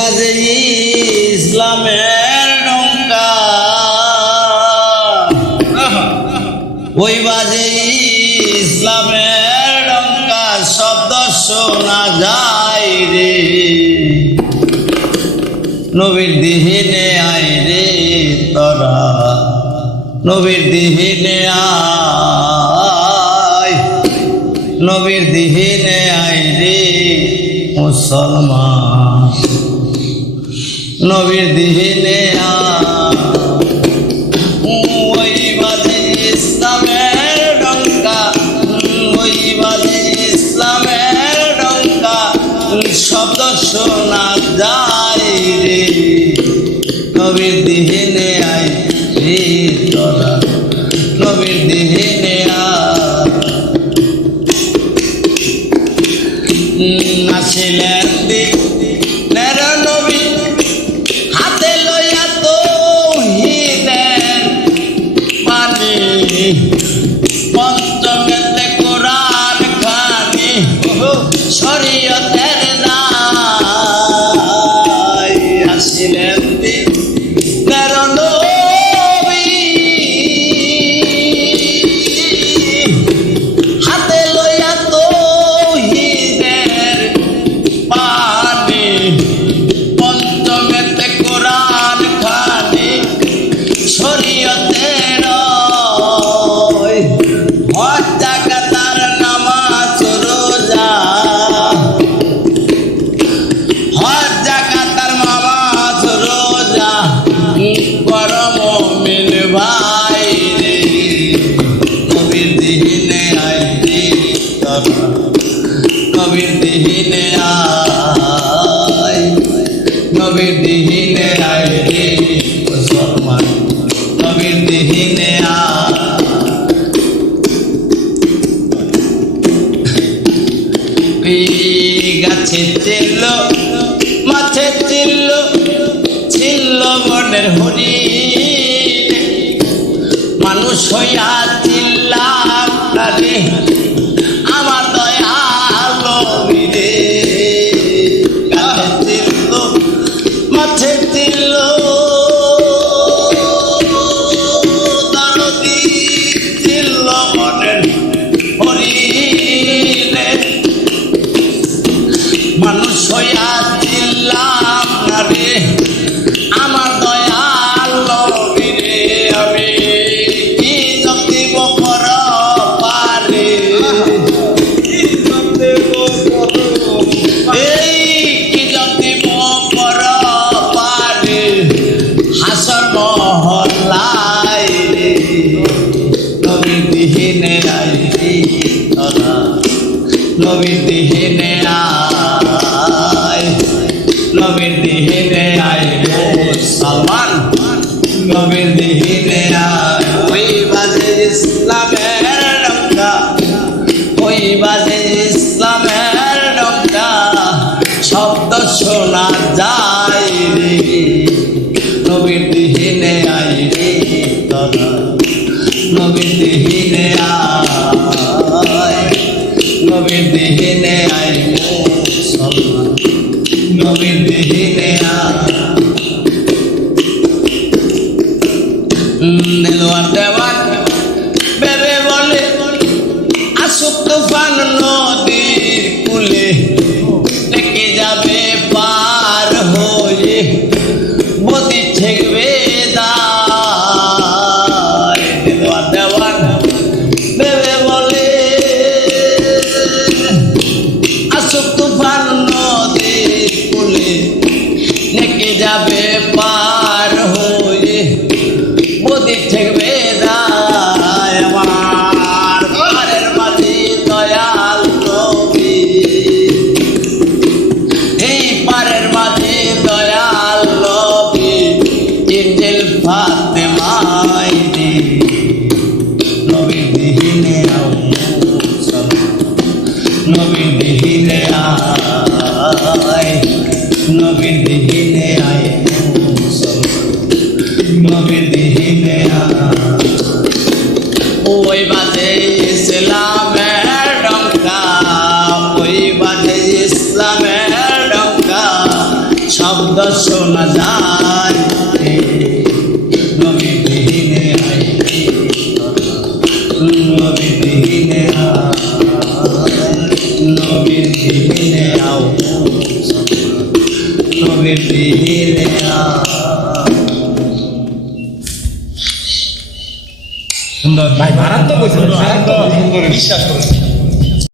বাজে ইসলামের ডঙ্কা, ওই বাজে ইসলামের ডঙ্কা, শব্দ শোনা যায় রে। নবীর দিহিনে আয় রে তোরা, নবীর দিহিনে আয়, নবীর দিহিনে আয় রে মুসলমান, নবীর দিহিনে আয়। ওই বাজে ইসলামের ডঙ্কা, ওই বাজে ইসলামের ডঙ্কা, শব্দ শোনা যায় রে। নবীর দিহিনে আয় রে তোরা, নবীর দিহিনে আয়। নাচিলেন দিনের নবী, হাতে লইয়া তাওহীদের পানি, পঞ্চমেতে কোরআন খানি, শরীয়তের দায়। আসিলেন দিনের নবী, হাতে লইয়া তাওহীদের পানি, পঞ্চমেতে কোরআন খানি, শরীয়তের হজ যাকাত নামাজ রোজা, হজ যাকাত নামাজ রোজা কর মুমিন ভাই রে। নবীর দিহিনে আয় রে তোরা, নবীর দিহিনে আয়, নবীর দিহিনে আয় রে মুসলমান, নবীর দিহিনে আয়। গাছে ছিল মাছে ছিল, ছিল বনের হরিণ, মানুষ হইয়া চিল্লাম রে আমার দয়াল নবী রে। গাছে ছিল মাছে ছিল, দরদি ছিল বনের হরিণ, মানুষ হইয়া চিল্লাম রে আমার দয়াল নবী রে। আমি কি দিব পর পারে, এই কি দিব পর পারে, হাসর মহল্লায় রে। নবীর দিহিনে আয় রে তোরা, নবীর দিহিনে আয়, নবীর দিহিনে আয় মুসলমান, নবীর দিহিনে আয়। ওই বাজে ইসলামের ডঙ্কা, ওই বাজে ইসলামের ডঙ্কা, শব্দ শোনা যায় রে। নবীর দিহিনে আয় রে তোরা, নবীর দিহিনে আয়, নবীর দিহিনে আয় মুসলমান, নবীর দিহিনে আয়। দেলোয়ার দেওয়ান বেবে বলে আসুক তুফান নদীর কূলে, ডেকে যাবে পার হয়ে বদি ঠেকবে দায়। দেলোয়ার দেওয়ান বেবে বলে আসুক তুফান নদীর কূলে, ডেকে যাবে পার হয়ে বদি ঠেকবে দায়। আমার পারের মাঝে দয়াল নবী, এই পারের মাঝে দয়াল নবী, ইঞ্জিল ফাতেমায় রে। নবীর দিহিনে আয় মুসলমান, নবীর দিহিনে আয়, নবীর দিহিনে আয় মুসলমান, নবীর দিহিনে আয়। ওই বাজে ইসলামের ডঙ্কা, ওই বাজে ইসলামের ডঙ্কা, শব্দ শোনা যায় নবী বিহীনে নবী বিহীনে নবী বিহীনে আও নবী বিহীনে সুন্দর ভাই মারাত্মক কইছেন, মারাত্মক। বিশ্বাস করুন